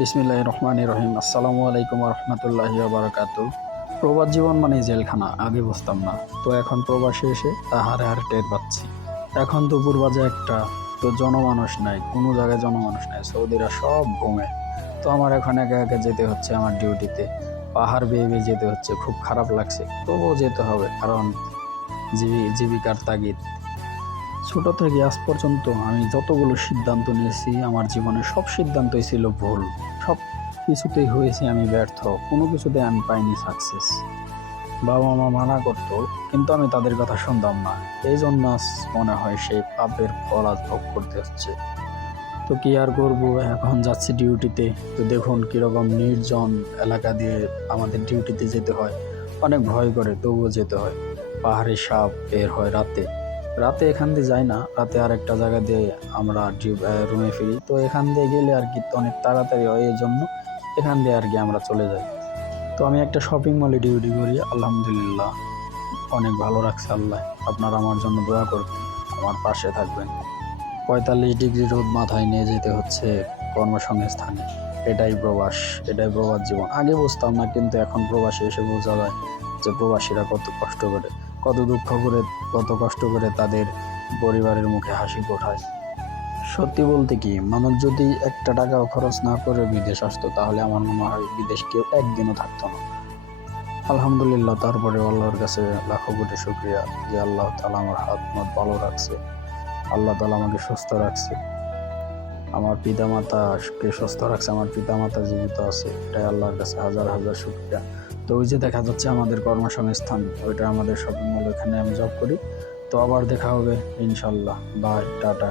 বিসমিল্লাহির রহমানির রহিম। আসসালামু আলাইকুম রহমতুল্লাহি বারাকাতু। প্রবাস জীবন মানে জেলখানা, আগে বুঝতাম না, তো এখন প্রবাসে এসে তা হারে হারে টের পাচ্ছি। এখন দুপুর বাজে একটা, তো জনমানুষ নাই, কোনো জায়গায় জনমানুষ নাই, সৌদিরা সব ঘুমে। তো আমার এখন একা একা যেতে হচ্ছে আমার ডিউটিতে, পাহাড় বেয়ে বেয়ে যেতে হচ্ছে, খুব খারাপ লাগছে, তবুও যেতে হবে, কারণ জীবিকার তাগিদ। ছোট থেকে আজ পর্যন্ত আমি যতগুলো সিদ্ধান্ত নিয়েছি আমার জীবনে, সব সিদ্ধান্তই ছিল ভুল। সব কিছুতেই হয়েছি আমি ব্যর্থ, কোনো কিছুতে আমি পাইনি সাকসেস। বাবা মা মানা করতো, কিন্তু আমি তাদের কথা শুনতাম না। এই জন্য আজ মনে হয় সেই পাপের ফল আজ ভোগ করতে হচ্ছে। তো কি আর করবো, এখন যাচ্ছি ডিউটিতে। তো দেখুন কিরকম নির্জন এলাকা দিয়ে আমাদের ডিউটিতে যেতে হয়। অনেক ভয় করে, তবুও যেতে হয়। পাহাড়ি সাপ বের হয় রাতে। রাতে এখান দিয়ে যাই না, রাতে আরেকটা জায়গা দিয়ে আমরা রুমে ফিরি। তো এখান দিয়ে গেলে আর কি অনেক তাড়াতাড়ি হয়, এই জন্য এখান দিয়ে আর কি আমরা চলে যাই। তো আমি একটা শপিং মলে ডিউটি করি, আলহামদুলিল্লাহ অনেক ভালো রাখছে আল্লাহ। আপনারা আমার জন্য দোয়া করবেন, আমার পাশে থাকবেন। 45 ডিগ্রি রোদ মাথায় নিয়ে যেতে হচ্ছে কর্মসংস্থানে। এটাই প্রবাস, এটাই প্রবাস জীবন। আগে বুঝতাম না, কিন্তু এখন প্রবাসে এসে বোঝা যায় যে প্রবাসীরা কত কষ্ট করে, কত দুঃখ করে, কত কষ্ট করে তাদের পরিবারের মুখে হাসি ফোটায়। সত্যি বলতে কি, মানুষ যদি একটা টাকাও খরচ না করে বিদেশ আসতো, তাহলে আমার মনে হয় বিদেশ কেউ একদিনও থাকতো না। আলহামদুলিল্লাহ, তারপরে আল্লাহর কাছে লাখো কোটি শুকরিয়া যে আল্লাহ তাআলা আমার হাত মত ভালো রাখছে, আল্লাহ তাআলা আমাকে সুস্থ রাখছে, আমার পিতামাতাকে সুস্থ রাখছে, আমার পিতামাতা জীবিত আছে, এটাই আল্লাহর কাছে হাজার হাজার শুকরিয়া। তো ওই যে দেখা যাচ্ছে আমাদের কর্মসংস্থান, ওইটা আমাদের শপিং মল, ওইখানে আমি জব করি। তো আবার দেখা হবে ইনশাল্লাহ। Bye, tata.